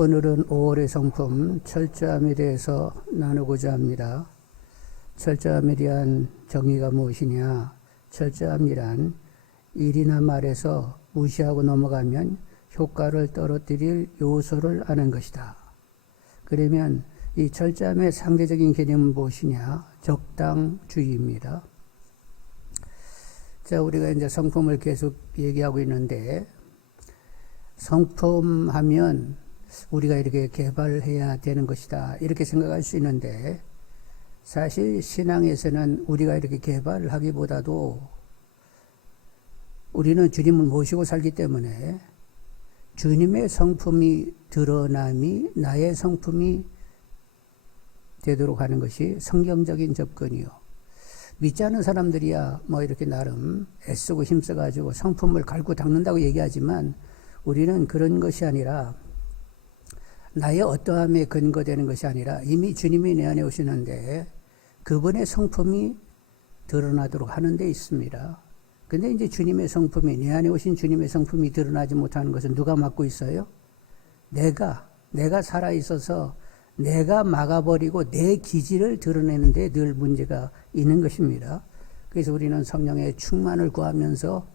오늘은 5월의 성품 철저함에 대해서 나누고자 합니다. 철저함에 대한 정의가 무엇이냐? 철저함이란 일이나 말에서 무시하고 넘어가면 효과를 떨어뜨릴 요소를 아는 것이다. 그러면 이 철저함의 상대적인 개념은 무엇이냐? 적당주의입니다. 자, 우리가 이제 성품을 계속 얘기하고 있는데, 성품하면 우리가 이렇게 개발해야 되는 것이다, 이렇게 생각할 수 있는데, 사실 신앙에서는 우리가 이렇게 개발하기보다도 우리는 주님을 모시고 살기 때문에 주님의 성품이 드러남이 나의 성품이 되도록 하는 것이 성경적인 접근이요. 믿지 않는 사람들이야 뭐 이렇게 나름 애쓰고 힘써가지고 성품을 갈고 닦는다고 얘기하지만, 우리는 그런 것이 아니라, 나의 어떠함에 근거되는 것이 아니라 이미 주님이 내 안에 오시는데 그분의 성품이 드러나도록 하는 데 있습니다. 근데 이제 주님의 성품이, 내 안에 오신 주님의 성품이 드러나지 못하는 것은 누가 맡고 있어요? 내가 살아있어서 내가 막아버리고 내 기질을 드러내는 데 늘 문제가 있는 것입니다. 그래서 우리는 성령의 충만을 구하면서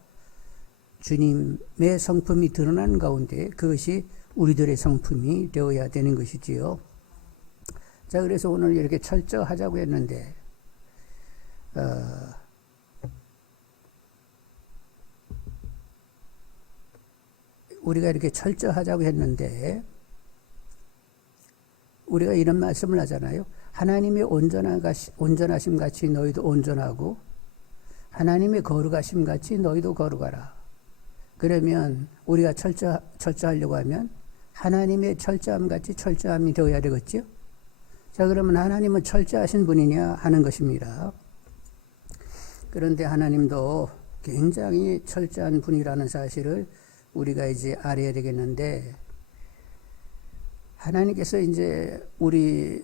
주님의 성품이 드러나는 가운데 그것이 우리들의 성품이 되어야 되는 것이지요. 자, 그래서 오늘 이렇게 철저하자고 했는데, 우리가 이렇게 철저하자고 했는데, 우리가 이런 말씀을 하잖아요. 하나님의 온전하심 같이 너희도 온전하고, 하나님의 거룩하심 같이 너희도 거룩하라. 그러면 우리가 철저하려고 하면 하나님의 철저함 같이 철저함이 되어야 되겠죠? 자, 그러면 하나님은 철저하신 분이냐 하는 것입니다. 그런데 하나님도 굉장히 철저한 분이라는 사실을 우리가 이제 알아야 되겠는데, 하나님께서 이제 우리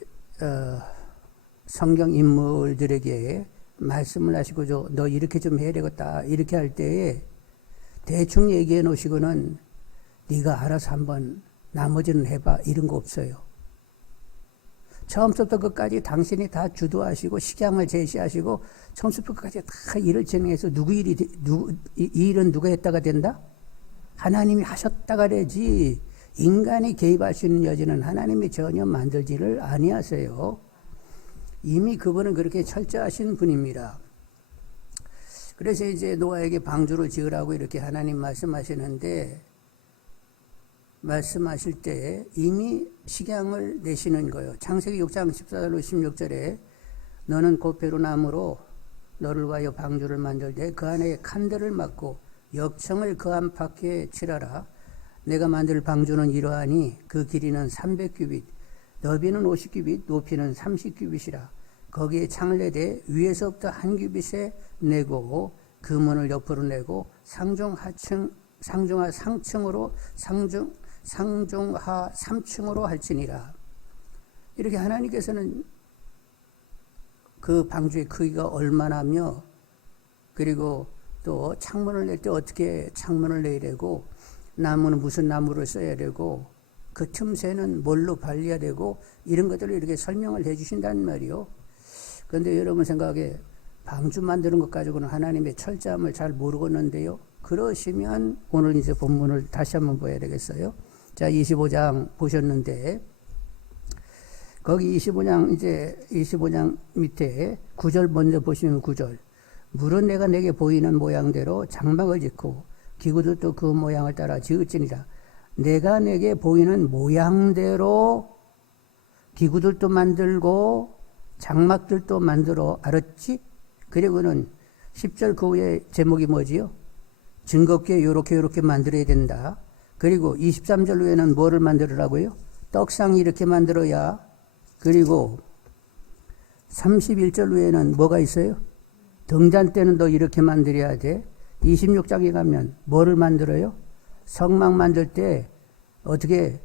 성경 인물들에게 말씀을 하시고, 너 이렇게 좀 해야 되겠다, 이렇게 할 때에 대충 얘기해 놓으시고는 네가 알아서 한번 나머지는 해봐, 이런 거 없어요. 처음부터 끝까지 당신이 다 주도하시고 식양을 제시하시고 처음부터 끝까지 다 일을 진행해서 이 일은 누가 했다가 된다? 하나님이 하셨다가 되지, 인간이 개입할 수 있는 여지는 하나님이 전혀 만들지를 아니하세요. 이미 그분은 그렇게 철저하신 분입니다. 그래서 이제 노아에게 방주를 지으라고 이렇게 하나님 말씀하시는데, 말씀하실 때 이미 식양을 내시는 거예요. 창세기 6장 14절로 16절에 너는 고페로나무로 너를 위하여 방주를 만들되 그 안에 칸들을 막고 역청을 그 안팎에 칠하라. 내가 만들 방주는 이러하니 그 길이는 300규빗, 너비는 50규빗, 높이는 30규빗이라. 거기에 창을 내되 위에서부터 한 규빗에 내고 그 문을 옆으로 내고 상중하 3층으로 할지니라. 이렇게 하나님께서는 그 방주의 크기가 얼마나며, 그리고 또 창문을 낼 때 어떻게 창문을 내야 되고, 나무는 무슨 나무를 써야 되고, 그 틈새는 뭘로 발려야 되고, 이런 것들을 이렇게 설명을 해 주신다는 말이요. 그런데 여러분 생각에 방주 만드는 것 가지고는 하나님의 철저함을 잘 모르겠는데요. 그러시면 오늘 이제 본문을 다시 한번 봐야 되겠어요. 자, 25장 보셨는데, 거기 25장 밑에 9절 먼저 보시면 9절. 물은 내가 내게 보이는 모양대로 장막을 짓고 기구들도 그 모양을 따라 지을지니라. 내가 내게 보이는 모양대로 기구들도 만들고 장막들도 만들어, 알았지? 그리고는 10절 그 후에 제목이 뭐지요? 즐겁게 요렇게 만들어야 된다. 그리고 23절 후에는 뭐를 만들으라고요? 떡상 이렇게 만들어야. 그리고 31절 후에는 뭐가 있어요? 등잔 때는 너 이렇게 만들어야 돼. 26장에 가면 뭐를 만들어요? 성막 만들 때 어떻게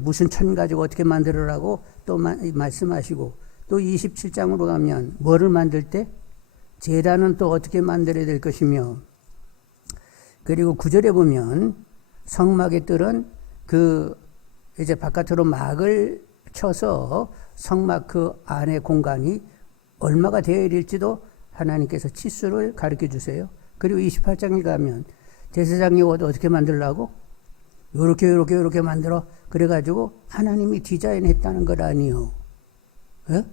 무슨 천 가지고 어떻게 만들으라고 또 말씀하시고, 또 27장으로 가면 뭐를 만들 때? 제단은 또 어떻게 만들어야 될 것이며, 그리고 9절에 보면 성막의 뜰은 그 이제 바깥으로 막을 쳐서 성막 그 안의 공간이 얼마가 되어야 될지도 하나님께서 치수를 가르쳐 주세요. 그리고 28장에 가면 제사장 옷 어떻게 만들라고? 요렇게 만들어. 그래가지고 하나님이 디자인했다는 것 아니요. 예?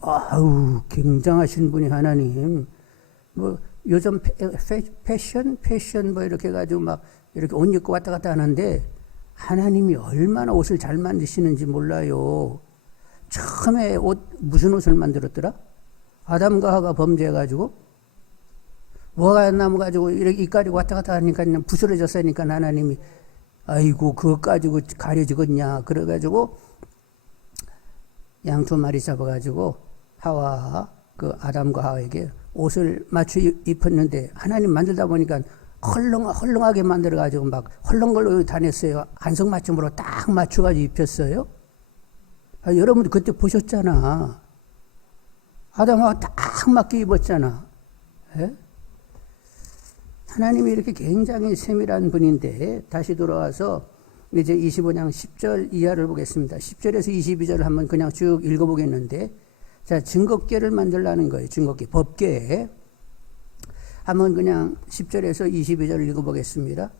아우, 굉장하신 분이 하나님. 뭐 요즘 패션 뭐 이렇게 해가지고 막 이렇게 옷 입고 왔다 갔다 하는데 하나님이 얼마나 옷을 잘 만드시는지 몰라요. 처음에 무슨 옷을 만들었더라? 아담과 하가 범죄해가지고 뭐가 나무 가지고 이렇게 이까지고 왔다 갔다 하니까 그냥 부스러졌으니까 하나님이 아이고 그거 가지고 가려지겠냐 그래가지고 양 2마리 잡아가지고 그 아담과 하와에게 옷을 맞춰 입혔는데 하나님 만들다 보니까 헐렁하게 만들어가지고 막 헐렁걸로 다녔어요. 안성맞춤으로 딱 맞춰가지고 입혔어요. 여러분도 그때 보셨잖아. 아담하고 딱 맞게 입었잖아. 예? 하나님이 이렇게 굉장히 세밀한 분인데 다시 돌아와서 이제 25장 10절 이하를 보겠습니다. 10절에서 22절을 한번 그냥 쭉 읽어보겠는데 자, 증거궤를 만들라는 거예요. 증거궤, 법궤. 한번 그냥 10절에서 22절을 읽어보겠습니다.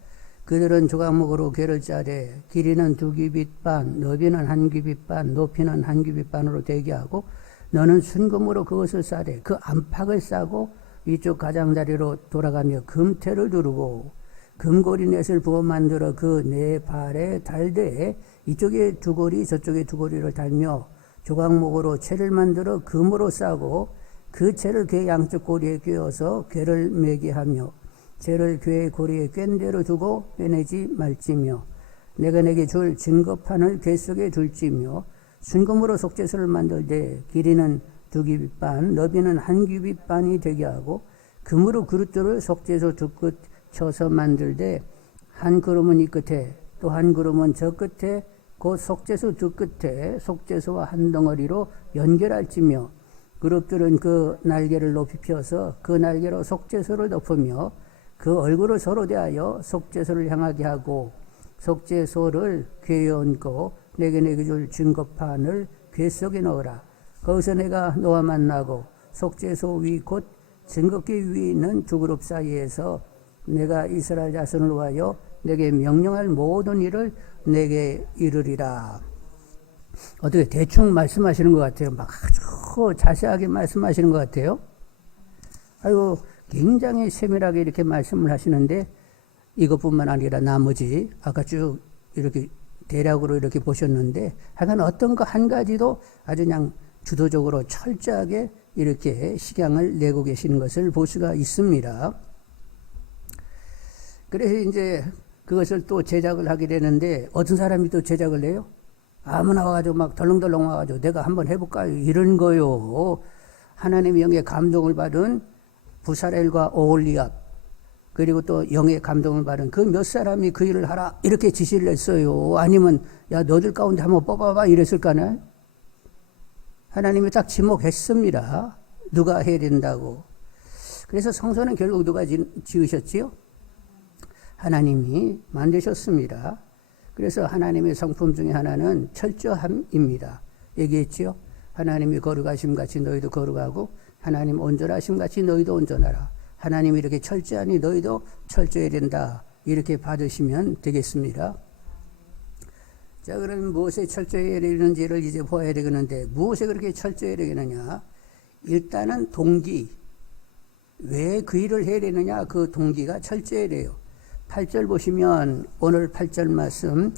그들은 조각목으로 궤를 짜되 길이는 2규빗 반, 너비는 1규빗 반, 높이는 1규빗 반으로 되게 하고 너는 순금으로 그것을 싸되 그 안팎을 싸고 위쪽 가장자리로 돌아가며 금태를 두르고 금고리 넷을 부어 만들어 그 네 발에 달되 이쪽에 2고리 저쪽에 2고리를 달며 조각목으로 채를 만들어 금으로 싸고 그 채를 궤 양쪽 고리에 꿰어서 궤를 매게 하며 채를 궤의 고리에 꿰는 대로 두고 빼내지 말지며 내가 내게 줄 증거판을 궤 속에 둘지며 순금으로 속죄소를 만들되 길이는 2규빗 반, 너비는 1규빗 반이 되게 하고 금으로 그릇들을 속죄소 2끝 쳐서 만들되 한 그룹은 이 끝에 또 한 그룹은 저 끝에 곧 속죄소 2끝에 속죄소와 한 덩어리로 연결할지며 그룹들은 그 날개를 높이 펴서 그 날개로 속죄소를 덮으며 그 얼굴을 서로 대하여 속죄소를 향하게 하고 속죄소를 궤에 얹고 내게 줄 증거판을 궤 속에 넣으라. 거기서 내가 너와 만나고 속죄소 위 곧 증거궤 위에 있는 2그룹 사이에서 내가 이스라엘 자손을 위하여 내게 명령할 모든 일을 내게 이르리라. 어떻게 대충 말씀하시는 것 같아요. 막 아주 자세하게 말씀하시는 것 같아요. 아이고 굉장히 세밀하게 이렇게 말씀을 하시는데 이것뿐만 아니라 나머지 아까 쭉 이렇게 대략으로 이렇게 보셨는데 하여간 어떤 거 한 가지도 아주 그냥 주도적으로 철저하게 이렇게 식양을 내고 계시는 것을 볼 수가 있습니다. 그래서 이제 그것을 또 제작을 하게 되는데 어떤 사람이 또 제작을 해요? 아무나 와가지고 막 덜렁덜렁 와가지고 내가 한번 해볼까요? 이런 거요. 하나님의 영의 감동을 받은 부사렐과 오홀리압 그리고 또 영의 감동을 받은 그 몇 사람이 그 일을 하라 이렇게 지시를 했어요. 아니면 야 너들 가운데 한번 뽑아봐 이랬을까나? 하나님이 딱 지목했습니다. 누가 해야 된다고. 그래서 성소는 결국 누가 지으셨지요? 하나님이 만드셨습니다. 그래서 하나님의 성품 중에 하나는 철저함입니다. 얘기했지요? 하나님이 거룩하심 같이 너희도 거룩하고 하나님 온전하심 같이 너희도 온전하라. 하나님이 이렇게 철저하니 너희도 철저해야 된다. 이렇게 받으시면 되겠습니다. 자, 그럼 무엇에 철저해야 되는지를 이제 보아야 되겠는데 무엇에 그렇게 철저해야 되겠느냐? 일단은 동기. 왜 그 일을 해야 되느냐? 그 동기가 철저해야 돼요. 8절 보시면 오늘 8절 말씀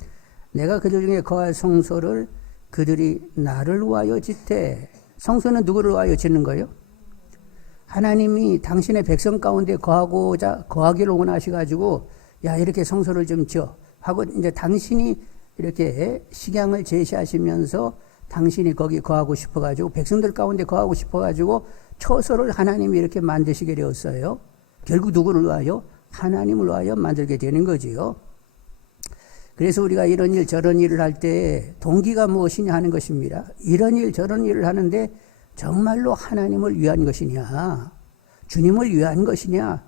내가 그들 중에 거할 성소를 그들이 나를 위하여 짓되 성소는 누구를 위하여 짓는 거예요? 하나님이 당신의 백성 가운데 거하기를 원하셔가지고 야 이렇게 성소를 좀 지어 하고 이제 당신이 이렇게 식양을 제시하시면서 당신이 거기 거하고 싶어가지고 백성들 가운데 거하고 싶어가지고 처소를 하나님이 이렇게 만드시게 되었어요. 결국 누구를 위하여? 하나님을 위하여 만들게 되는 거지요. 그래서 우리가 이런 일 저런 일을 할 때 동기가 무엇이냐 하는 것입니다. 이런 일 저런 일을 하는데 정말로 하나님을 위한 것이냐 주님을 위한 것이냐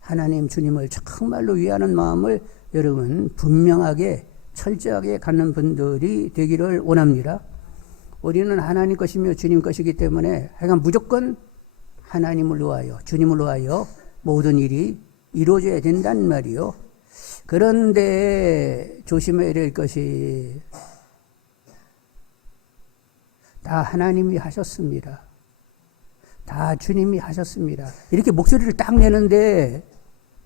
하나님 주님을 정말로 위하는 마음을 여러분 분명하게 철저하게 갖는 분들이 되기를 원합니다. 우리는 하나님 것이며 주님 것이기 때문에 하여간 무조건 하나님을 위하여, 주님을 위하여 모든 일이 이루어져야 된단 말이요. 그런데 조심해야 될 것이 다 하나님이 하셨습니다. 다 주님이 하셨습니다. 이렇게 목소리를 딱 내는데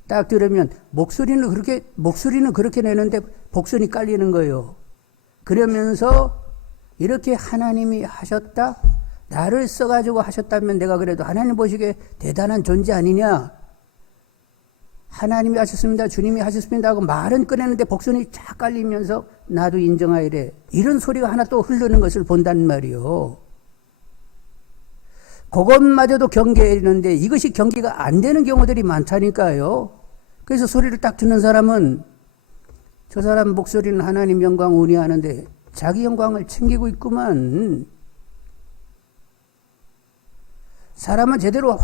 딱 들으면 목소리는 그렇게 내는데 복선이 깔리는 거예요. 그러면서 이렇게 하나님이 하셨다? 나를 써가지고 하셨다면 내가 그래도 하나님 보시기에 대단한 존재 아니냐? 하나님이 하셨습니다. 주님이 하셨습니다. 하고 말은 꺼내는데 복선이 쫙 깔리면서 나도 인정하야 돼. 이런 소리가 하나 또 흐르는 것을 본단 말이요. 그것마저도 경계했는데 이것이 경계가 안 되는 경우들이 많다니까요. 그래서 소리를 딱 듣는 사람은 저 사람 목소리는 하나님 영광 운이하는데 자기 영광을 챙기고 있구만. 사람은 제대로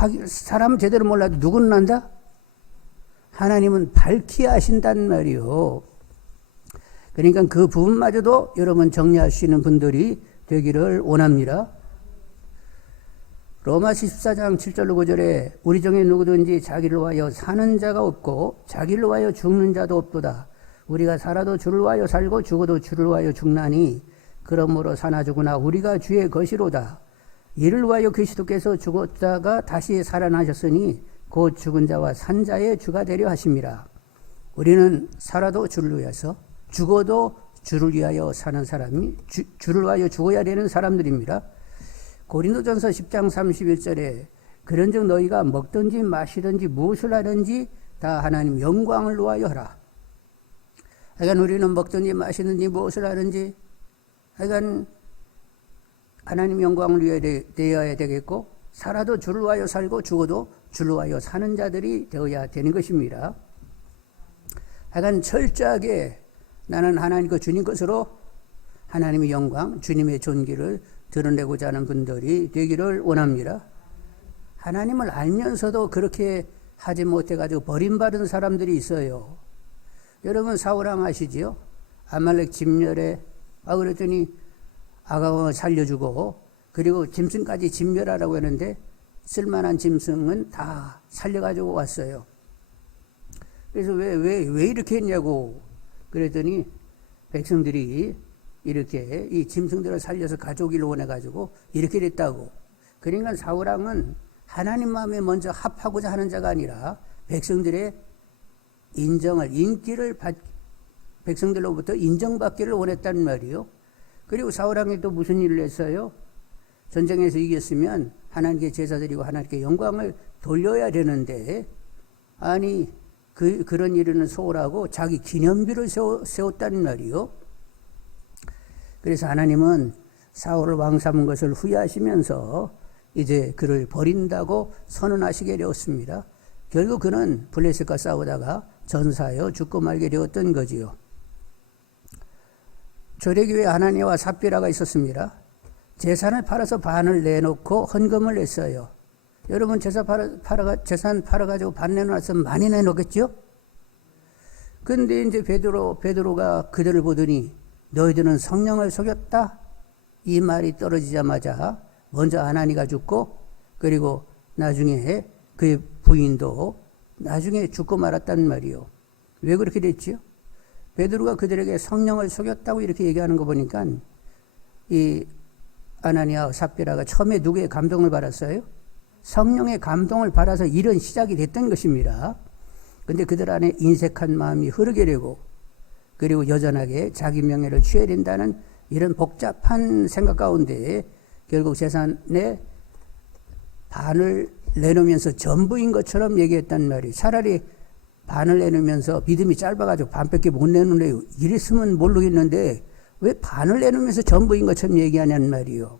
몰라도 누구는 안다? 하나님은 밝히 아신단 말이요. 그러니까 그 부분마저도 여러분 정리하시는 분들이 되기를 원합니다. 로마서 14장 7절로 9절에 우리 중에 누구든지 자기를 위하여 사는 자가 없고 자기를 위하여 죽는 자도 없도다. 우리가 살아도 주를 위하여 살고 죽어도 주를 위하여 죽나니 그러므로 사나 죽으나 우리가 주의 것이로다. 이를 위하여 그리스도께서 죽었다가 다시 살아나셨으니 곧 죽은 자와 산 자의 주가 되려 하심이라. 우리는 살아도 주를 위해서 죽어도 주를 위하여 사는 사람이 주를 위하여 죽어야 되는 사람들입니다. 고린도전서 10장 31절에 그런즉 너희가 먹든지 마시든지 무엇을 하든지 다 하나님 영광을 위하여 하라. 하여간 우리는 먹든지 마시든지 무엇을 하든지 하여간 하나님 영광을 위하여 되어야 되겠고 살아도 주를 위하여 살고 죽어도 주를 위하여 사는 자들이 되어야 되는 것입니다. 하여간 철저하게 나는 하나님 것 주님 것으로 하나님의 영광 주님의 존귀를 드러내고자 하는 분들이 되기를 원합니다. 하나님을 알면서도 그렇게 하지 못해가지고 버림받은 사람들이 있어요. 여러분 사울왕 아시지요? 아말렉 진멸에 그랬더니 아가왕을 살려주고 그리고 짐승까지 진멸하라고 했는데 쓸만한 짐승은 다 살려가지고 왔어요. 그래서 왜 이렇게 했냐고 그랬더니 백성들이 이렇게 이 짐승들을 살려서 가져오기를 원해가지고 이렇게 됐다고. 그러니까 사울왕은 하나님 마음에 먼저 합하고자 하는 자가 아니라 백성들의 인기를 백성들로부터 인정받기를 원했단 말이요. 그리고 사울왕이 또 무슨 일을 했어요? 전쟁에서 이겼으면 하나님께 제사 드리고 하나님께 영광을 돌려야 되는데 아니 그런 일은 소홀하고 자기 기념비를 세웠단 말이요. 그래서 하나님은 사울을 왕 삼은 것을 후회하시면서 이제 그를 버린다고 선언하시게 되었습니다. 결국 그는 블레셋과 싸우다가 전사하여 죽고 말게 되었던 거지요. 조례교회 하나니아와 삽비라가 있었습니다. 재산을 팔아서 반을 내놓고 헌금을 냈어요. 여러분 재산 팔아가지고 반 내놓았으면 많이 내놓겠죠? 근데 이제 베드로가 그들을 보더니 너희들은 성령을 속였다? 이 말이 떨어지자마자 먼저 아나니가 죽고 그리고 나중에 그의 부인도 나중에 죽고 말았단 말이요. 왜 그렇게 됐지요? 베드로가 그들에게 성령을 속였다고 이렇게 얘기하는 거 보니까 이 아나니아 삽비라가 처음에 누구의 감동을 받았어요? 성령의 감동을 받아서 이런 시작이 됐던 것입니다. 근데 그들 안에 인색한 마음이 흐르게 되고 그리고 여전하게 자기 명예를 취해야 된다는 이런 복잡한 생각 가운데 결국 재산의 반을 내놓으면서 전부인 것처럼 얘기했단 말이에요. 차라리 반을 내놓으면서 믿음이 짧아가지고 반밖에 못 내놓네요. 이랬으면 모르겠는데 왜 반을 내놓으면서 전부인 것처럼 얘기하냐는 말이에요.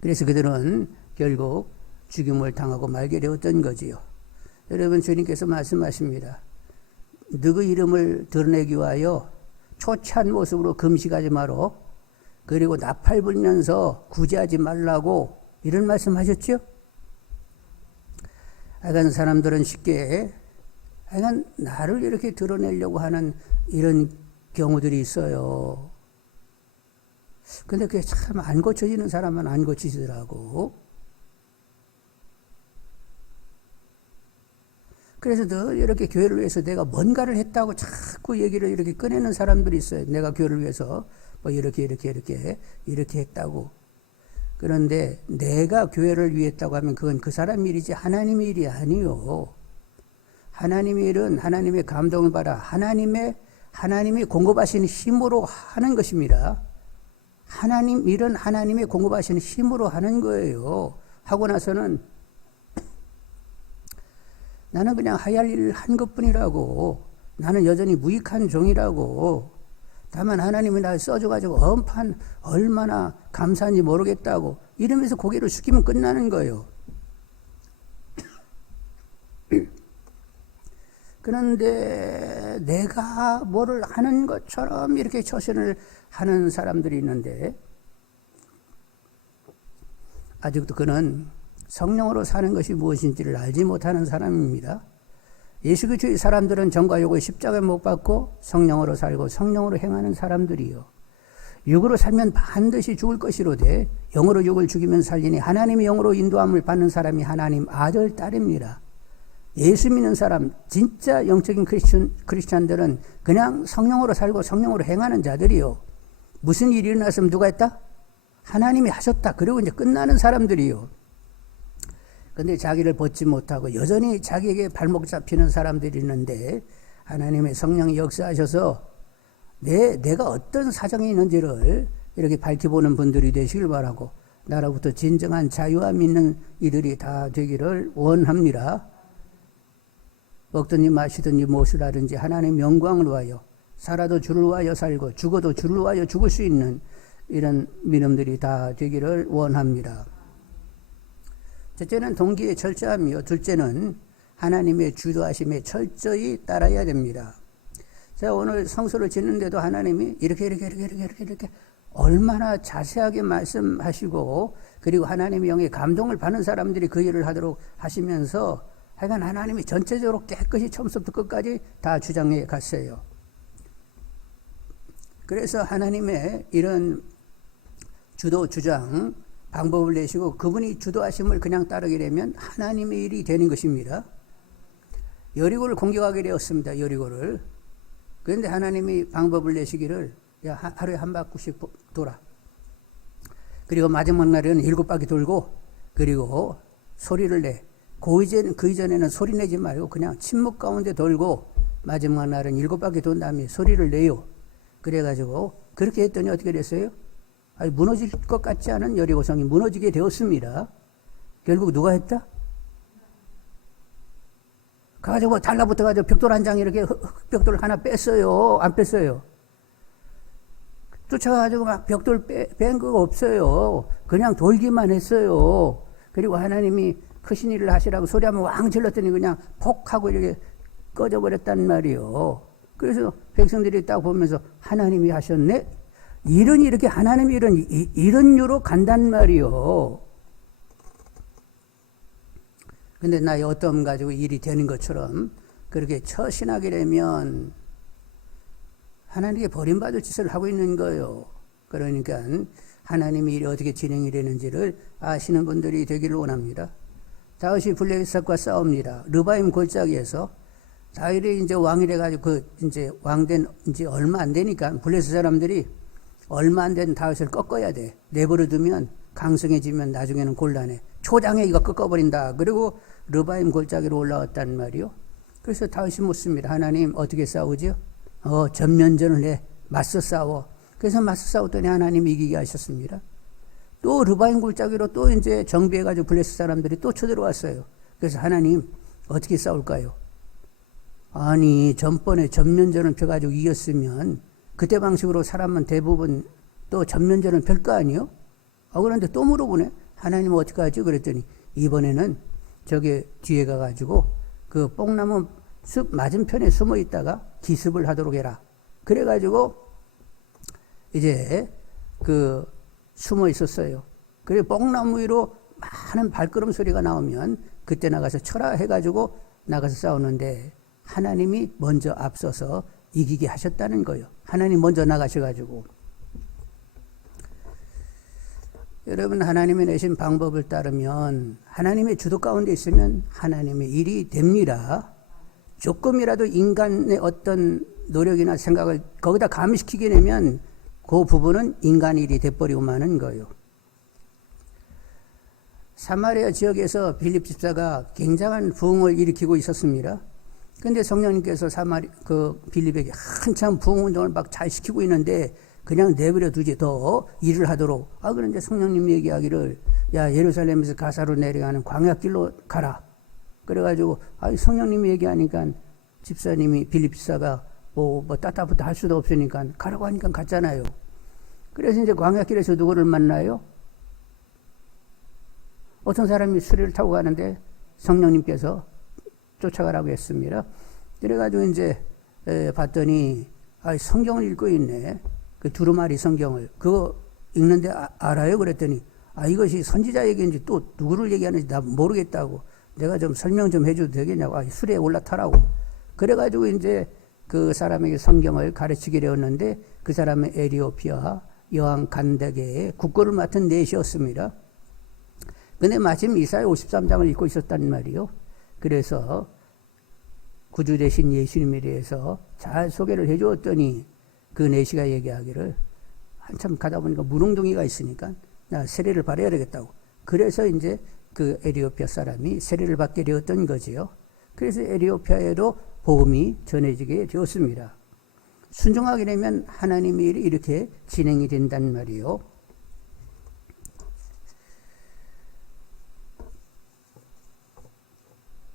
그래서 그들은 결국 죽임을 당하고 말게 되었던 거지요. 여러분 주님께서 말씀하십니다. 너희 이름을 드러내기 위하여 초췌한 모습으로 금식하지 마라. 그리고 나팔 불면서 구제하지 말라고 이런 말씀하셨죠? 하여간 사람들은 쉽게 하여간 나를 이렇게 드러내려고 하는 이런 경우들이 있어요. 근데 그게 참 안 고쳐지는 사람은 안 고치더라고. 그래서 늘 이렇게 교회를 위해서 내가 뭔가를 했다고 자꾸 얘기를 이렇게 꺼내는 사람들이 있어요. 내가 교회를 위해서 뭐 이렇게 했다고. 그런데 내가 교회를 위했다고 하면 그건 그 사람 일이지 하나님의 일이 아니요. 하나님의 일은 하나님의 감동을 받아 하나님이 공급하시는 힘으로 하는 것입니다. 하나님 일은 하나님이 공급하시는 힘으로 하는 거예요. 하고 나서는 나는 그냥 하야 할 일을 한 것뿐이라고. 나는 여전히 무익한 종이라고. 다만 하나님이 날 써줘가지고 얼마나 감사한지 모르겠다고 이러면서 고개를 숙이면 끝나는 거예요. 그런데 내가 뭐를 하는 것처럼 이렇게 처신을 하는 사람들이 있는데 아직도 그는 성령으로 사는 것이 무엇인지를 알지 못하는 사람입니다. 예수 그리스도의 사람들은 전과 육의 십자가에 못 박고 성령으로 살고 성령으로 행하는 사람들이요. 육으로 살면 반드시 죽을 것이로되 영으로 육을 죽이면 살리니 하나님의 영으로 인도함을 받는 사람이 하나님 아들 딸입니다. 예수 믿는 사람, 진짜 영적인 크리스찬들은 그냥 성령으로 살고 성령으로 행하는 자들이요. 무슨 일이 일어났으면 누가 했다? 하나님이 하셨다. 그리고 이제 끝나는 사람들이요. 근데 자기를 벗지 못하고 여전히 자기에게 발목 잡히는 사람들이 있는데 하나님의 성령이 역사하셔서 내가 어떤 사정이 있는지를 이렇게 밝혀보는 분들이 되시길 바라고 나로부터 진정한 자유와 믿는 이들이 다 되기를 원합니다. 먹든지 마시든지 무엇을 하든지 하나님의 영광을 위하여 살아도 주를 위하여 살고 죽어도 주를 위하여 죽을 수 있는 이런 믿음들이 다 되기를 원합니다. 첫째는 동기의 철저함이요. 둘째는 하나님의 주도하심에 철저히 따라야 됩니다. 제가 오늘 성소를 짓는데도 하나님이 이렇게 얼마나 자세하게 말씀하시고 그리고 하나님의 영의 감동을 받는 사람들이 그 일을 하도록 하시면서 하여간 하나님이 전체적으로 깨끗이 처음부터 끝까지 다 주장해 갔어요. 그래서 하나님의 이런 주도 주장 방법을 내시고 그분이 주도하심을 그냥 따르게 되면 하나님의 일이 되는 것입니다. 여리고를 공격하게 되었습니다. 여리고를. 그런데 하나님이 방법을 내시기를 하루에 한 바퀴씩 돌아. 그리고 마지막 날에는 7바퀴 돌고 그리고 소리를 내. 그 이전에는 소리 내지 말고 그냥 침묵 가운데 돌고 마지막 날은 7바퀴 돈 다음에 소리를 내요. 그래가지고 그렇게 했더니 어떻게 됐어요? 무너질 것 같지 않은 여리고성이 무너지게 되었습니다. 결국 누가 했다? 가가지고 달라붙어가지고 벽돌 한 장 이렇게 벽돌 하나 뺐어요. 안 뺐어요? 쫓아가지고 막 벽돌 뺀 거 없어요. 그냥 돌기만 했어요. 그리고 하나님이 크신 일을 하시라고 소리 한번 왕 질렀더니 그냥 폭 하고 이렇게 꺼져버렸단 말이에요. 그래서 백성들이 딱 보면서 하나님이 하셨네? 일은 이렇게 하나님이 이런 유로 간단 말이요. 근데 나의 어떤 가지고 일이 되는 것처럼 그렇게 처신하게 되면 하나님께 버림받을 짓을 하고 있는 거예요. 그러니까 하나님의 일이 어떻게 진행이 되는지를 아시는 분들이 되기를 원합니다. 다윗이 블레셋과 싸웁니다. 르바임 골짜기에서 다윗이 이제 왕이 돼가지고 이제 왕된 이제 얼마 안 되니까 블레셋 사람들이 얼마 안 된 다윗을 꺾어야 돼. 내버려 두면 강성해지면 나중에는 곤란해. 초장에 이거 꺾어버린다. 그리고 르바임 골짜기로 올라왔단 말이요. 그래서 다윗이 묻습니다. 하나님 어떻게 싸우죠? 전면전을 해. 맞서 싸워. 그래서 맞서 싸웠더니 하나님이 이기게 하셨습니다. 또 르바임 골짜기로 또 이제 정비해가지고 블레셋 사람들이 또 쳐들어왔어요. 그래서 하나님 어떻게 싸울까요? 아니 전번에 전면전을 펴가지고 이겼으면 그때 방식으로 사람은 대부분 또 전면전을 펼 거 아니에요? 그런데 또 물어보네. 하나님 어떻게 하죠? 그랬더니 이번에는 저기 뒤에 가가지고 그 뽕나무 숲 맞은편에 숨어 있다가 기습을 하도록 해라. 그래가지고 이제 그 숨어 있었어요. 그리고 뽕나무 위로 많은 발걸음 소리가 나오면 그때 나가서 쳐라 해가지고 나가서 싸우는데 하나님이 먼저 앞서서 이기게 하셨다는 거예요. 하나님 먼저 나가셔가지고. 여러분, 하나님이 내신 방법을 따르면, 하나님의 주도 가운데 있으면 하나님의 일이 됩니다. 조금이라도 인간의 어떤 노력이나 생각을 거기다 가미시키게 되면 그 부분은 인간 일이 돼버리고 마는 거예요. 사마리아 지역에서 빌립 집사가 굉장한 부흥을 일으키고 있었습니다. 그런데 성령님께서 빌립에게 한참 부흥 운동을 막 잘 시키고 있는데 그냥 내버려 두지 더 일을 하도록. 그런데 성령님이 얘기하기를, 야, 예루살렘에서 가사로 내려가는 광야길로 가라. 그래가지고 성령님이 얘기하니까 집사님이 빌립 집사가 뭐 따따부터 할 수도 없으니까 가라고 하니까 갔잖아요. 그래서 이제 광야길에서 누구를 만나요? 어떤 사람이 수레를 타고 가는데 성령님께서 쫓아가라고 했습니다. 그래가지고 이제 봤더니 성경을 읽고 있네. 그 두루마리 성경을. 그거 읽는데 알아요? 그랬더니 이것이 선지자 얘기인지 또 누구를 얘기하는지 나 모르겠다고. 내가 좀 설명 좀 해줘도 되겠냐고. 수레에 올라타라고. 그래가지고 이제 그 사람에게 성경을 가르치게 되었는데 그 사람은 에티오피아 여왕 간다게의 국고를 맡은 넷이었습니다. 근데 마침 이사야 53장을 읽고 있었단 말이요. 그래서 구주 되신 예수님에 대해서 잘 소개를 해주었더니 그 넷이가 얘기하기를, 한참 가다 보니까 무릉둥이가 있으니까 나 세례를 받아야 되겠다고. 그래서 이제 그 에티오피아 사람이 세례를 받게 되었던 거지요. 그래서 에티오피아에도 복음이 전해지게 되었습니다. 순종하게 되면 하나님의 일이 이렇게 진행이 된단 말이요.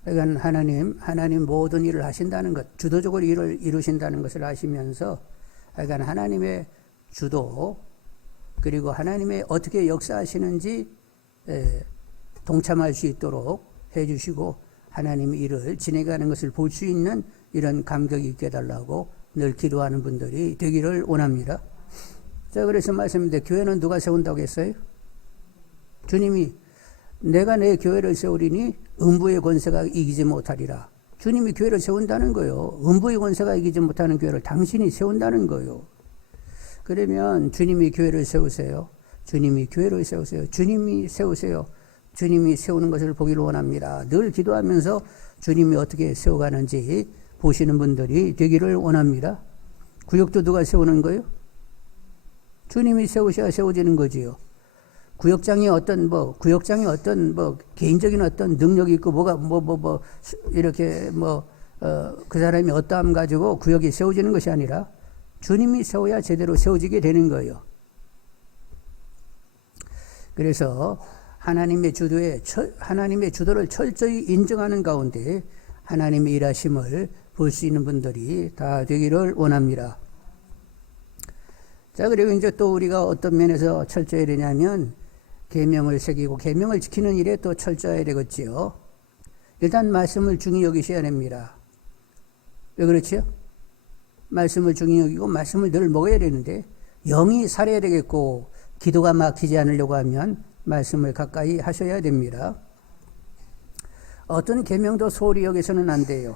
그러니까 하나님 모든 일을 하신다는 것, 주도적으로 일을 이루신다는 것을 아시면서, 그러니까 하나님의 주도, 그리고 하나님의 어떻게 역사하시는지 동참할 수 있도록 해주시고, 하나님의 일을 진행하는 것을 볼 수 있는 이런 감격이 있게 해달라고 늘 기도하는 분들이 되기를 원합니다. 자, 그래서 말씀인데, 교회는 누가 세운다고 했어요? 주님이, 내가 내 교회를 세우리니 음부의 권세가 이기지 못하리라. 주님이 교회를 세운다는 거예요. 음부의 권세가 이기지 못하는 교회를 당신이 세운다는 거예요. 그러면 주님이 교회를 세우세요. 주님이 교회를 세우세요. 주님이 세우세요. 주님이 세우는 것을 보기를 원합니다. 늘 기도하면서 주님이 어떻게 세워가는지 보시는 분들이 되기를 원합니다. 구역도 누가 세우는 거예요? 주님이 세우셔야 세워지는 거지요. 구역장이 어떤 개인적인 어떤 능력이 있고 이렇게 그 사람이 어떠함 가지고 구역이 세워지는 것이 아니라 주님이 세워야 제대로 세워지게 되는 거예요. 그래서 하나님의 주도를 철저히 인정하는 가운데 하나님의 일하심을 볼 수 있는 분들이 다 되기를 원합니다. 자, 그리고 이제 또 우리가 어떤 면에서 철저해야 되냐면, 계명을 새기고 계명을 지키는 일에 또 철저해야 되겠지요. 일단 말씀을 중히 여기셔야 됩니다. 왜 그렇지요? 말씀을 중히 여기고 말씀을 늘 먹어야 되는데, 영이 살아야 되겠고 기도가 막히지 않으려고 하면 말씀을 가까이 하셔야 됩니다. 어떤 계명도 소홀히 여기서는 안 돼요.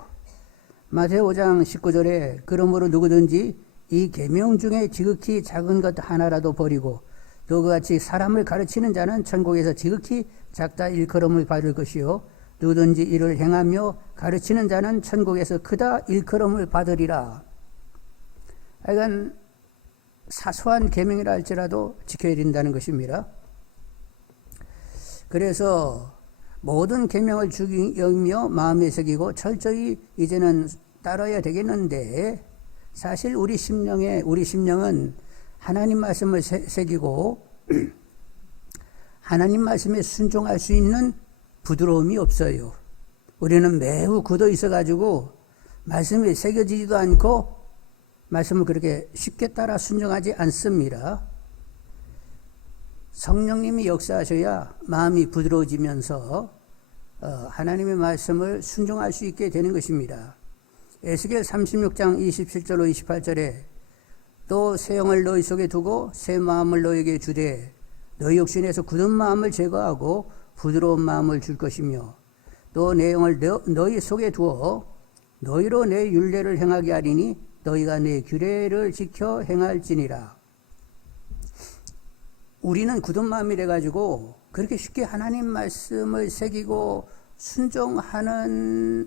마태오 5장 19절에 그러므로 누구든지 이 계명 중에 지극히 작은 것 하나라도 버리고 또 그같이 사람을 가르치는 자는 천국에서 지극히 작다 일컬음을 받을 것이요 누구든지 이를 행하며 가르치는 자는 천국에서 크다 일컬음을 받으리라. 하여간 사소한 계명이라 할지라도 지켜야 된다는 것입니다. 그래서 모든 계명을 여기며 마음에 새기고 철저히 이제는 따라야 되겠는데, 사실 우리 심령은 하나님 말씀을 새기고 하나님 말씀에 순종할 수 있는 부드러움이 없어요. 우리는 매우 굳어 있어가지고 말씀이 새겨지지도 않고 말씀을 그렇게 쉽게 따라 순종하지 않습니다. 성령님이 역사하셔야 마음이 부드러워지면서 하나님의 말씀을 순종할 수 있게 되는 것입니다. 에스겔 36장 27절로 28절에 또 새 영을 너희 속에 두고 새 마음을 너희에게 주되 너희 육신에서 굳은 마음을 제거하고 부드러운 마음을 줄 것이며 또 내 영을 너희 속에 두어 너희로 내 율례를 행하게 하리니 너희가 내 규례를 지켜 행할지니라. 우리는 굳은 마음이래 가지고 그렇게 쉽게 하나님 말씀을 새기고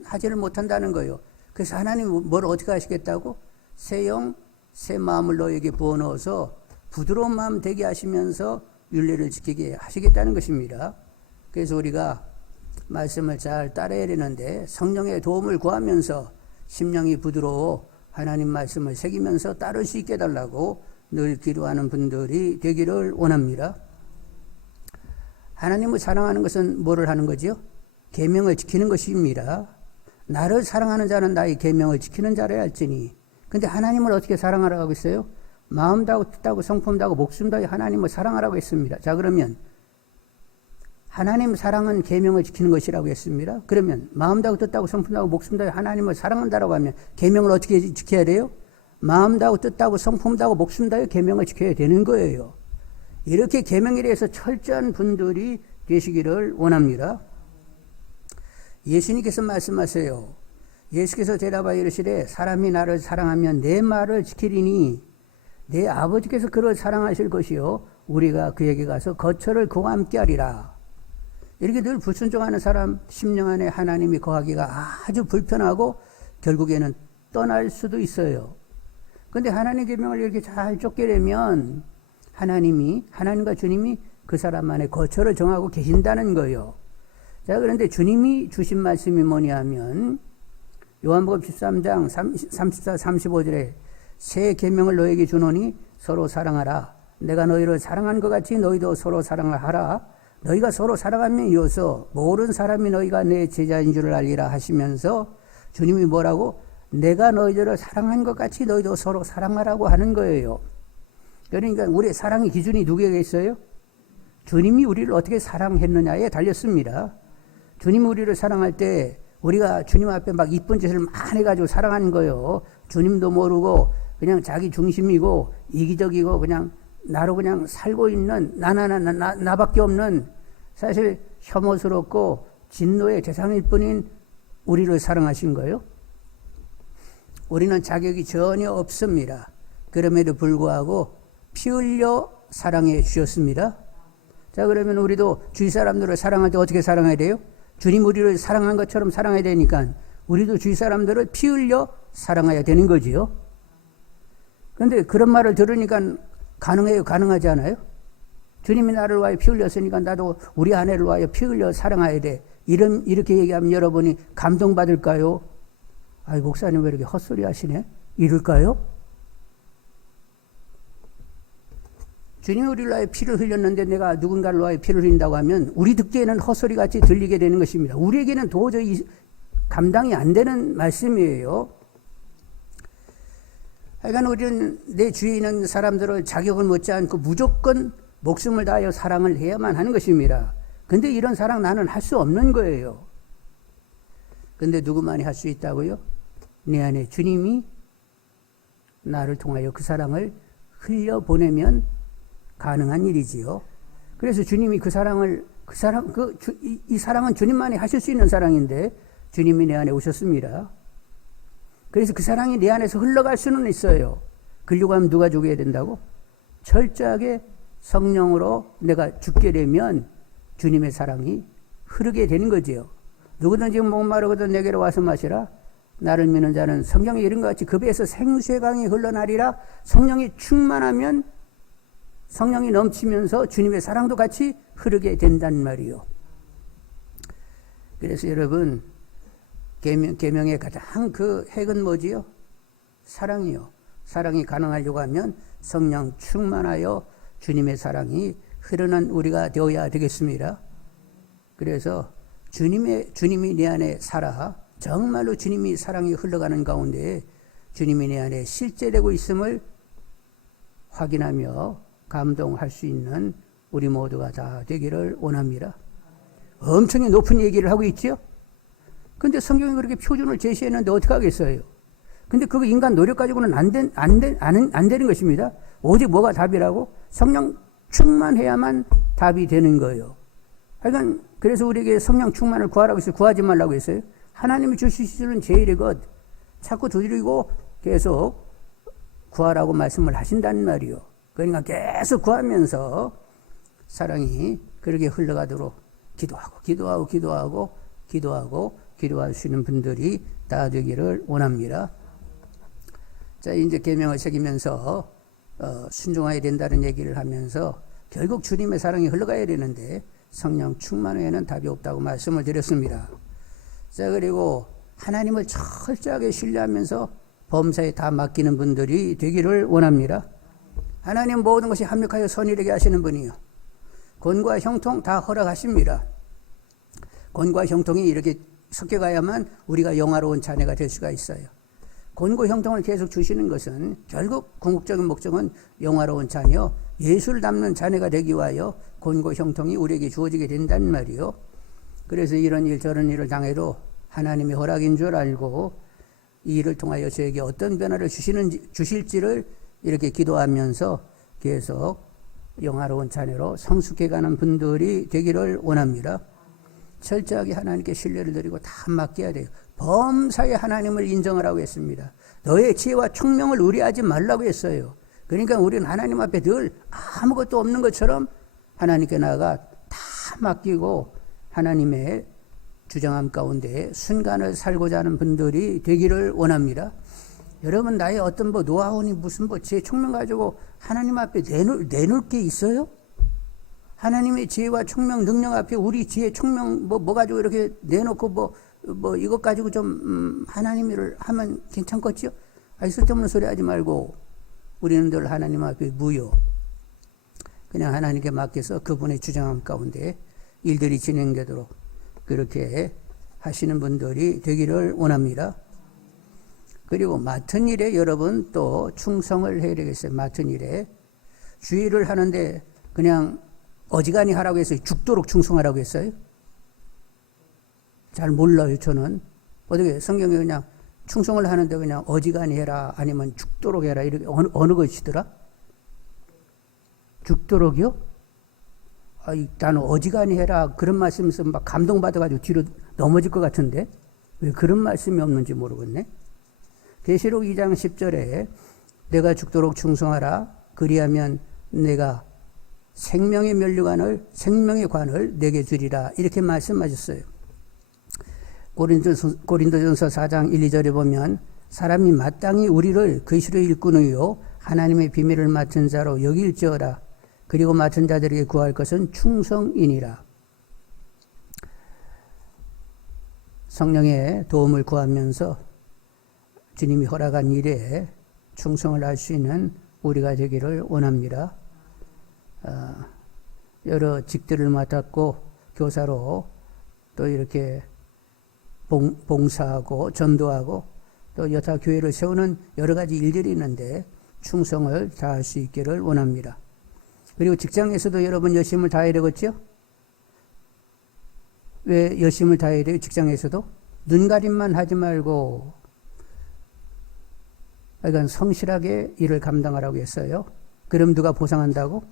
하지를 못한다는 거예요. 그래서 하나님 뭘 어떻게 하시겠다고? 새 영, 새 마음을 너에게 부어넣어서 부드러운 마음 되게 하시면서 율례를 지키게 하시겠다는 것입니다. 그래서 우리가 말씀을 잘 따라야 되는데 성령의 도움을 구하면서 심령이 부드러워 하나님 말씀을 새기면서 따를 수 있게 해달라고 늘 기도하는 분들이 되기를 원합니다. 하나님을 사랑하는 것은 뭐를 하는 거지요? 계명을 지키는 것입니다. 나를 사랑하는 자는 나의 계명을 지키는 자라 할지니. 근데 하나님을 어떻게 사랑하라고 하고 있어요? 마음 다하고 뜻 다하고 성품 다하고 목숨 다하여 하나님을 사랑하라고 했습니다. 자, 그러면 하나님 사랑은 계명을 지키는 것이라고 했습니다. 그러면 마음 다하고 뜻 다하고 성품 다하고 목숨 다하여 하나님을 사랑한다라고 하면 계명을 어떻게 지켜야 돼요? 마음 다하고 뜻 다하고 성품 다하고 목숨 다하여 계명을 지켜야 되는 거예요. 이렇게 계명에 대해서 철저한 분들이 되시기를 원합니다. 예수님께서 말씀하세요. 예수께서 대답하여 이르시되 사람이 나를 사랑하면 내 말을 지키리니 내 아버지께서 그를 사랑하실 것이요 우리가 그에게 가서 거처를 그와 함께 하리라. 이렇게 늘 불순종하는 사람 심령 안에 하나님이 거하기가 아주 불편하고 결국에는 떠날 수도 있어요. 그런데 하나님 계명을 이렇게 잘 쫓게 되면 하나님과 주님이 그 사람 안에 거처를 정하고 계신다는 거예요. 자, 그런데 주님이 주신 말씀이 뭐냐면 요한복음 13장 34, 35절에 새 계명을 너에게 주노니 서로 사랑하라. 내가 너희를 사랑한 것 같이 너희도 서로 사랑하라. 너희가 서로 사랑하면 이어서 모든 사람이 너희가 내 제자인 줄을 알리라 하시면서 주님이 뭐라고? 내가 너희들을 사랑한 것 같이 너희도 서로 사랑하라고 하는 거예요. 그러니까 우리의 사랑의 기준이 누구에게 있어요? 주님이 우리를 어떻게 사랑했느냐에 달렸습니다. 주님이 우리를 사랑할 때 우리가 주님 앞에 막 이쁜 짓을 많이 해가지고 사랑하는 거예요. 주님도 모르고 그냥 자기 중심이고 이기적이고 그냥 나로 그냥 살고 있는 나밖에 없는 사실 혐오스럽고 진노의 대상일 뿐인 우리를 사랑하신 거예요. 우리는 자격이 전혀 없습니다. 그럼에도 불구하고 피 흘려 사랑해 주셨습니다. 자, 그러면 우리도 주위 사람들을 사랑할 때 어떻게 사랑해야 돼요? 주님 우리를 사랑한 것처럼 사랑해야 되니까 우리도 주위 사람들을 피 흘려 사랑해야 되는 거지요. 그런데 그런 말을 들으니까 가능해요? 가능하지 않아요? 주님이 나를 위하여 피 흘렸으니까 나도 우리 아내를 위하여 피 흘려 사랑해야 돼. 이렇게 얘기하면 여러분이 감동받을까요? 아이, 목사님 왜 이렇게 헛소리 하시네? 이럴까요? 주님이 우리를 위하여 피를 흘렸는데 내가 누군가를 위하여 피를 흘린다고 하면 우리 듣기에는 헛소리같이 들리게 되는 것입니다. 우리에게는 도저히 감당이 안 되는 말씀이에요. 하여간 우리는 내 주위에 있는 사람들을 자격을 묻지 않고 무조건 목숨을 다하여 사랑을 해야만 하는 것입니다. 근데 이런 사랑 나는 할 수 없는 거예요. 근데 누구만이 할 수 있다고요? 내 안에 주님이 나를 통하여 그 사랑을 흘려보내면 가능한 일이지요. 그래서 주님이 이 사랑은 주님만이 하실 수 있는 사랑인데 주님이 내 안에 오셨습니다. 그래서 그 사랑이 내 안에서 흘러갈 수는 있어요. 그러려고 하면 누가 죽어야 된다고? 철저하게 성령으로 내가 죽게 되면 주님의 사랑이 흐르게 되는 거지요. 누구든지 목마르거든 내게로 와서 마시라. 나를 믿는 자는 성경에 이런 것 같이 그 배에서 생수의 강이 흘러나리라. 성령이 충만하면 성령이 넘치면서 주님의 사랑도 같이 흐르게 된단 말이요. 그래서 여러분 계명의 가장 그 핵은 뭐지요? 사랑이요. 사랑이 가능하려고 하면 성령 충만하여 주님의 사랑이 흐르는 우리가 되어야 되겠습니다. 그래서 주님이 내 안에 살아 정말로 주님이 사랑이 흘러가는 가운데 주님이 내 안에 실제되고 있음을 확인하며 감동할 수 있는 우리 모두가 다 되기를 원합니다. 엄청나게 높은 얘기를 하고 있죠. 근데 성경이 그렇게 표준을 제시했는데 어떻게 하겠어요? 근데 그거 인간 노력 가지고는 안 되는 것입니다. 오직 뭐가 답이라고? 성령 충만해야만 답이 되는 거예요. 하여간 그래서 우리에게 성령 충만을 구하라고 했어요. 구하지 말라고 했어요. 하나님이 주시는 제일의 것 자꾸 두드리고 계속 구하라고 말씀을 하신단 말이요. 그러니까 계속 구하면서 사랑이 그렇게 흘러가도록 기도하시는 분들이 다 되기를 원합니다. 자, 이제 계명을 새기면서 순종해야 된다는 얘기를 하면서 결국 주님의 사랑이 흘러가야 되는데 성령 충만 외에는 답이 없다고 말씀을 드렸습니다. 자, 그리고 하나님을 철저하게 신뢰하면서 범사에 다 맡기는 분들이 되기를 원합니다. 하나님 모든 것이 합력하여 선이되게 하시는 분이요. 권과 형통 다 허락하십니다. 권과 형통이 이렇게 섞여가야만 우리가 영화로운 자녀가 될 수가 있어요. 권고 형통을 계속 주시는 것은 결국 궁극적인 목적은 영화로운 자녀, 예수를 닮는 자녀가 되기 위하여 권고 형통이 우리에게 주어지게 된단 말이요. 그래서 이런 일 저런 일을 당해도 하나님의 허락인 줄 알고 이 일을 통하여 저에게 어떤 변화를 주실지를 이렇게 기도하면서 계속 영화로운 자녀로 성숙해가는 분들이 되기를 원합니다. 철저하게 하나님께 신뢰를 드리고 다 맡겨야 돼요. 범사에 하나님을 인정하라고 했습니다. 너의 지혜와 총명을 의뢰하지 말라고 했어요. 그러니까 우리는 하나님 앞에 늘 아무것도 없는 것처럼 하나님께 나아가 다 맡기고 하나님의 주장함 가운데 순간을 살고자 하는 분들이 되기를 원합니다. 여러분, 나의 어떤 노하우니 무슨 지혜 총명 가지고 하나님 앞에 내놓을 게 있어요? 하나님의 지혜와 총명 능력 앞에 우리 지혜 총명 뭐 가지고 이렇게 내놓고 이것 가지고 좀 하나님을 하면 괜찮겠지요? 쓸데없는 소리 하지 말고 우리는 늘 하나님 앞에 무효. 그냥 하나님께 맡겨서 그분의 주장함 가운데 일들이 진행되도록 그렇게 하시는 분들이 되기를 원합니다. 그리고 맡은 일에 여러분 또 충성을 해야 되겠어요. 맡은 일에 주의를 하는데 그냥 어지간히 하라고 했어요. 죽도록 충성하라고 했어요. 잘 몰라요. 저는 어떻게 성경에 그냥 충성을 하는데 그냥 어지간히 해라 아니면 죽도록 해라 이렇게 어느 것이더라? 죽도록이요? 나는 어지간히 해라 그런 말씀에서 막 감동받아가지고 뒤로 넘어질 것 같은데 왜 그런 말씀이 없는지 모르겠네. 계시록 2장 10절에 내가 죽도록 충성하라 그리하면 내가 생명의 관을 내게 주리라 이렇게 말씀하셨어요. 고린도전서 4장 1, 2절에 보면 사람이 마땅히 우리를 그리스도 일꾼이요 하나님의 비밀을 맡은 자로 여길지어다. 그리고 맡은 자들에게 구할 것은 충성이니라. 성령의 도움을 구하면서 주님이 허락한 일에 충성을 할 수 있는 우리가 되기를 원합니다. 여러 직들을 맡았고 교사로 또 이렇게 봉사하고 전도하고 또 여타 교회를 세우는 여러 가지 일들이 있는데 충성을 다할 수 있기를 원합니다. 그리고 직장에서도 여러분 열심을 다해야 되겠죠? 왜 열심을 다해야 돼요? 직장에서도 눈가림만 하지 말고 그러니까 성실하게 일을 감당하라고 했어요. 그럼 누가 보상한다고?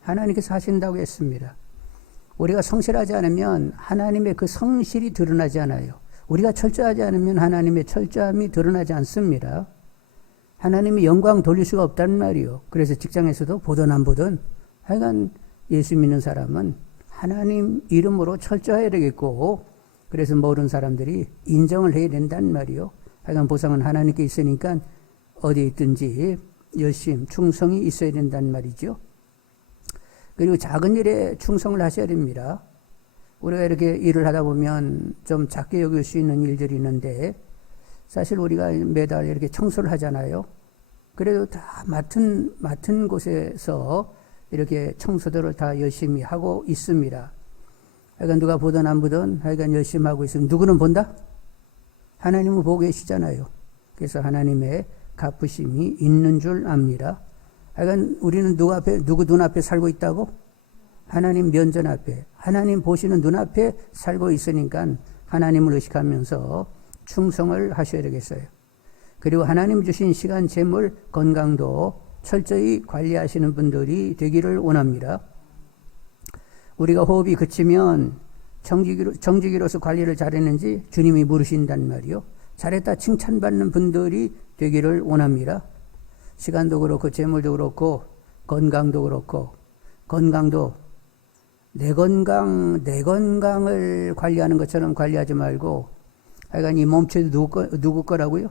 하나님께서 하신다고 했습니다. 우리가 성실하지 않으면 하나님의 그 성실이 드러나지 않아요. 우리가 철저하지 않으면 하나님의 철저함이 드러나지 않습니다. 하나님이 영광 돌릴 수가 없다는 말이요. 그래서 직장에서도 보든 안 보든 하여간 예수 믿는 사람은 하나님 이름으로 철저해야 되겠고 그래서 모든 사람들이 인정을 해야 된다는 말이요. 하여간 보상은 하나님께 있으니까 어디 있든지 열심, 충성이 있어야 된다는 말이죠. 그리고 작은 일에 충성을 하셔야 됩니다. 우리가 이렇게 일을 하다 보면 좀 작게 여길 수 있는 일들이 있는데 사실 우리가 매달 이렇게 청소를 하잖아요. 그래도 다 맡은 곳에서 이렇게 청소들을 다 열심히 하고 있습니다. 하여간 누가 보든 안 보든 하여간 열심히 하고 있으면 누구는 본다? 하나님은 보고 계시잖아요. 그래서 하나님의 갚으심이 있는 줄 압니다. 하여간 우리는 누구 눈앞에 살고 있다고? 하나님 면전 앞에, 하나님 보시는 눈앞에 살고 있으니까 하나님을 의식하면서 충성을 하셔야 되겠어요. 그리고 하나님 주신 시간, 재물, 건강도 철저히 관리하시는 분들이 되기를 원합니다. 우리가 호흡이 그치면 정직이로서 관리를 잘했는지 주님이 물으신단 말이요. 잘했다 칭찬받는 분들이 되기를 원합니다. 시간도 그렇고 재물도 그렇고 건강도 그렇고, 건강도 내 건강을 관리하는 것처럼 관리하지 말고, 하여간 이 몸체도 누구 거라고요?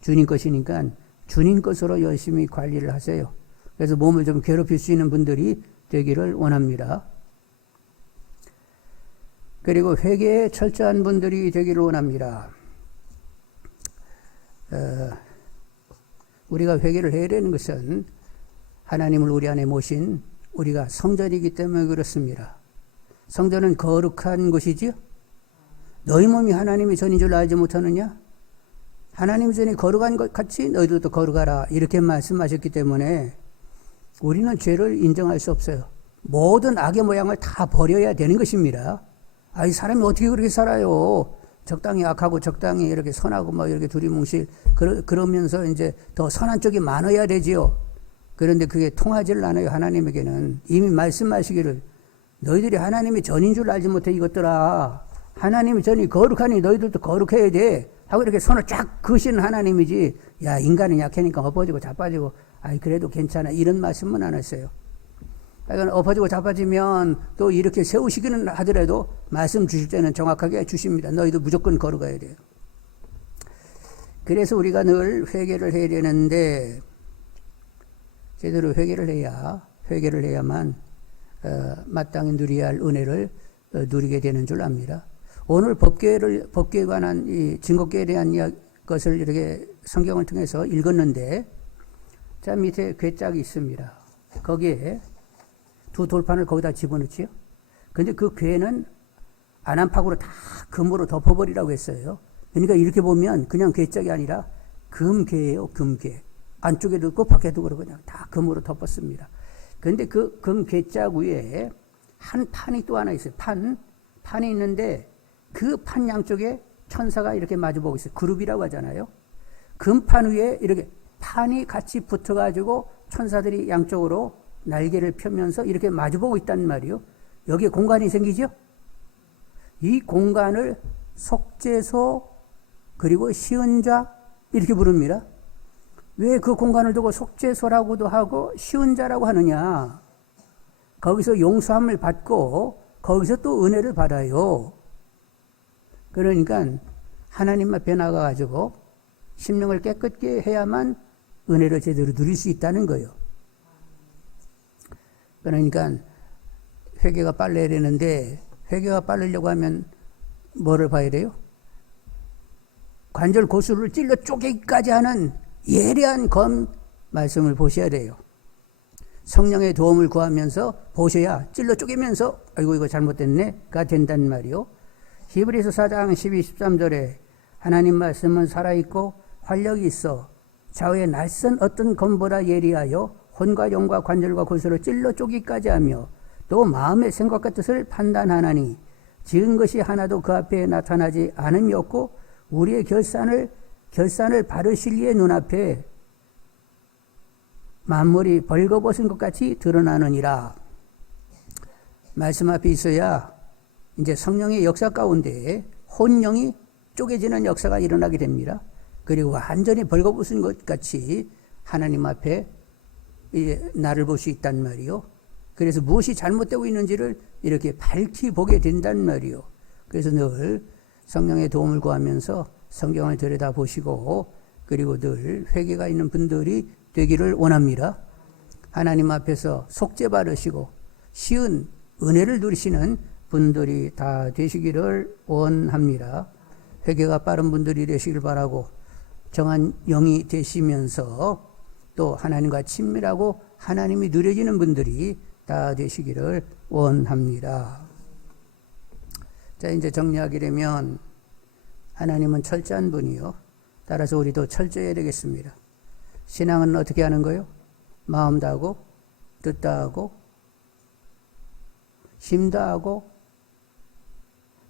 주님 것이니까 주님 것으로 열심히 관리를 하세요. 그래서 몸을 좀 괴롭힐 수 있는 분들이 되기를 원합니다. 그리고 회개에 철저한 분들이 되기를 원합니다. 우리가 회개를 해야 되는 것은 하나님을 우리 안에 모신 우리가 성전이기 때문에 그렇습니다. 성전은 거룩한 곳이지요. 너희 몸이 하나님의 전인 줄 알지 못하느냐? 하나님의 전이 거룩한 것 같이 너희들도 거룩하라, 이렇게 말씀하셨기 때문에 우리는 죄를 인정할 수 없어요. 모든 악의 모양을 다 버려야 되는 것입니다. 이 사람이 어떻게 그렇게 살아요? 적당히 악하고 적당히 이렇게 선하고 뭐 이렇게 두리뭉실 그러면서 이제 더 선한 쪽이 많아야 되지요. 그런데 그게 통하지를 않아요. 하나님에게는 이미 말씀하시기를 너희들이 하나님의 전인 줄 알지 못해 이것들아, 하나님의 전이 거룩하니 너희들도 거룩해야 돼 하고 이렇게 손을 쫙 그으시는 하나님이지, 야 인간은 약하니까 엎어지고 자빠지고 그래도 괜찮아, 이런 말씀은 안 했어요. 그러니까 엎어지고 자빠지면 또 이렇게 세우시기는 하더라도 말씀 주실 때는 정확하게 주십니다. 너희도 무조건 거룩해야 돼요. 그래서 우리가 늘 회개를 해야 되는데, 제대로 회개를 해야만 마땅히 누려야 할 은혜를 누리게 되는 줄 압니다. 오늘 법궤에 관한 이 증거궤에 대한 것을 이렇게 성경을 통해서 읽었는데, 자 밑에 궤짝이 있습니다. 거기에 두 돌판을 거기다 집어넣지요. 근데 그 궤는 안압팍으로 다 금으로 덮어버리라고 했어요. 그러니까 이렇게 보면 그냥 궤짝이 아니라 금궤예요. 금궤. 안쪽에도 있고 밖에도 그렇고 그냥 다 금으로 덮었습니다. 그런데 그 금 궤짝 위에 한 판이 또 하나 있어요. 판이 있는데 그 판 양쪽에 천사가 이렇게 마주보고 있어요. 그룹이라고 하잖아요. 금판 위에 이렇게 판이 같이 붙어가지고 천사들이 양쪽으로 날개를 펴면서 이렇게 마주보고 있단 말이에요. 여기에 공간이 생기죠? 이 공간을 속죄소 그리고 시은자 이렇게 부릅니다. 왜 그 공간을 두고 속죄소라고도 하고 시은자라고 하느냐? 거기서 용서함을 받고 거기서 또 은혜를 받아요. 그러니까 하나님 앞에 나가가지고 심령을 깨끗게 해야만 은혜를 제대로 누릴 수 있다는 거예요. 그러니까 회개가 빨라야 되는데, 회개가 빠르려고 하면 뭐를 봐야 돼요? 관절 고수를 찔러 쪼개기까지 하는 예리한 검 말씀을 보셔야 돼요. 성령의 도움을 구하면서 보셔야 찔러 쪼개면서 아이고 이거 잘못됐네가 된단 말이요. 히브리서 4장 12, 13절에 하나님 말씀은 살아있고 활력이 있어 좌우에 낯선 어떤 검보다 예리하여 혼과 영과 관절과 골수를 찔러 쪼기까지 하며 또 마음의 생각과 뜻을 판단하나니 지은 것이 하나도 그 앞에 나타나지 않음이 없고 우리의 결산을 바르실 이의 눈앞에 만물이 벌거벗은 것 같이 드러나느니라. 말씀 앞에 있어야 이제 성령의 역사 가운데 혼령이 쪼개지는 역사가 일어나게 됩니다. 그리고 완전히 벌거벗은 것 같이 하나님 앞에 나를 볼 수 있단 말이요. 그래서 무엇이 잘못되고 있는지를 이렇게 밝히 보게 된단 말이요. 그래서 늘 성령의 도움을 구하면서 성경을 들여다보시고 그리고 늘 회개가 있는 분들이 되기를 원합니다. 하나님 앞에서 속죄 받으시고 쉬운 은혜를 누리시는 분들이 다 되시기를 원합니다. 회개가 빠른 분들이 되시길 바라고 정한 영이 되시면서 또 하나님과 친밀하고 하나님이 누려지는 분들이 다 되시기를 원합니다. 자, 이제 정리하게 되면 하나님은 철저한 분이요. 따라서 우리도 철저해야 되겠습니다. 신앙은 어떻게 하는 거요? 마음 다하고 뜻 다하고 힘 다하고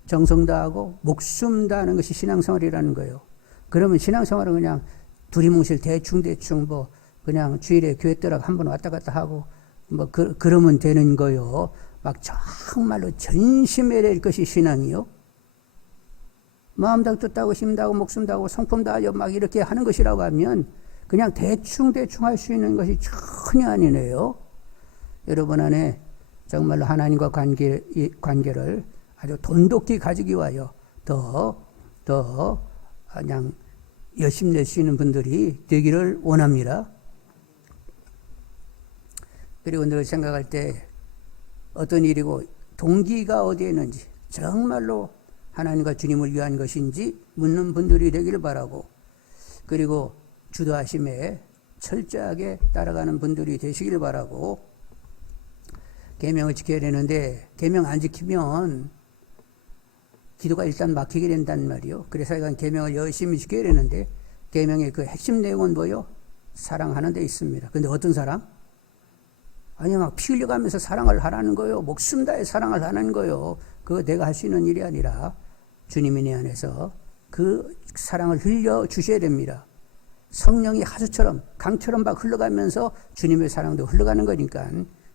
정성 다하고 목숨 다하는 것이 신앙생활이라는 거예요. 그러면 신앙생활은 그냥 두리뭉실 대충 뭐 그냥 주일에 교회 떠나가 한번 왔다 갔다 하고 뭐 그러면 되는 거요. 막 정말로 전심해야 될 것이 신앙이요. 마음 다하고 힘 다하고 목숨 다하고 성품 다하여 막 이렇게 하는 것이라고 하면 그냥 대충 할 수 있는 것이 전혀 아니네요. 여러분 안에 정말로 하나님과 관계를 아주 돈독히 가지기 위하여 더 그냥 열심히 내시는 분들이 되기를 원합니다. 그리고 늘 생각할 때 어떤 일이고 동기가 어디에 있는지 정말로 하나님과 주님을 위한 것인지 묻는 분들이 되기를 바라고, 그리고 주도하심에 철저하게 따라가는 분들이 되시길 바라고, 계명을 지켜야 되는데 계명 안 지키면 기도가 일단 막히게 된단 말이요. 그래서 이건 계명을 열심히 지켜야 되는데 계명의 그 핵심 내용은 뭐요? 사랑하는 데 있습니다. 근데 어떤 사랑? 아니 막 피 흘려가면서 사랑을 하라는 거요. 목숨 다해 사랑을 하라는 거요. 그거 내가 할 수 있는 일이 아니라 주님이 내 안에서 그 사랑을 흘려 주셔야 됩니다. 성령이 하수처럼 강처럼 막 흘러가면서 주님의 사랑도 흘러가는 거니까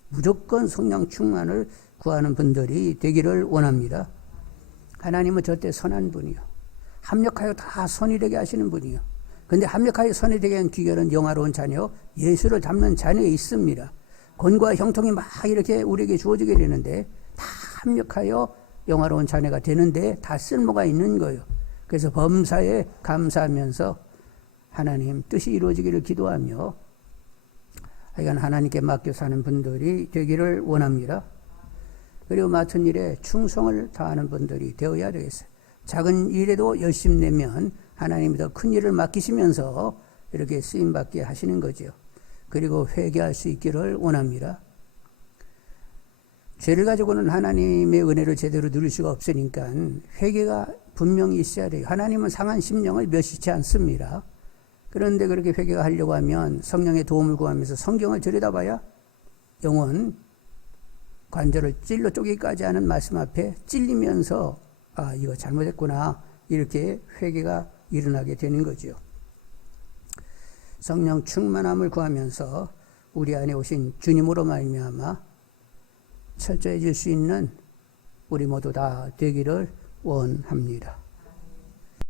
무조건 성령 충만을 구하는 분들이 되기를 원합니다. 하나님은 절대 선한 분이요. 합력하여 다 선이 되게 하시는 분이요. 그런데 합력하여 선이 되게 한 비결은 영화로운 자녀, 예수를 닮는 자녀에 있습니다. 권과 형통이 막 이렇게 우리에게 주어지게 되는데 다 합력하여 영화로운 자녀가 되는데 다 쓸모가 있는 거예요. 그래서 범사에 감사하면서 하나님 뜻이 이루어지기를 기도하며 하여간 하나님께 맡겨 사는 분들이 되기를 원합니다. 그리고 맡은 일에 충성을 다하는 분들이 되어야 되겠어요. 작은 일에도 열심 내면 하나님이 더 큰 일을 맡기시면서 이렇게 쓰임받게 하시는 거죠. 그리고 회개할 수 있기를 원합니다. 죄를 가지고는 하나님의 은혜를 제대로 누릴 수가 없으니까 회개가 분명히 있어야 돼요. 하나님은 상한 심령을 멸시치 않습니다. 그런데 그렇게 회개가 하려고 하면 성령의 도움을 구하면서 성경을 들여다봐야 영혼 관절을 찔러 쪼개기까지 하는 말씀 앞에 찔리면서 이거 잘못했구나 이렇게 회개가 일어나게 되는 거죠. 성령 충만함을 구하면서 우리 안에 오신 주님으로 말미암아 철저해질 수 있는 우리 모두 다 되기를 원합니다.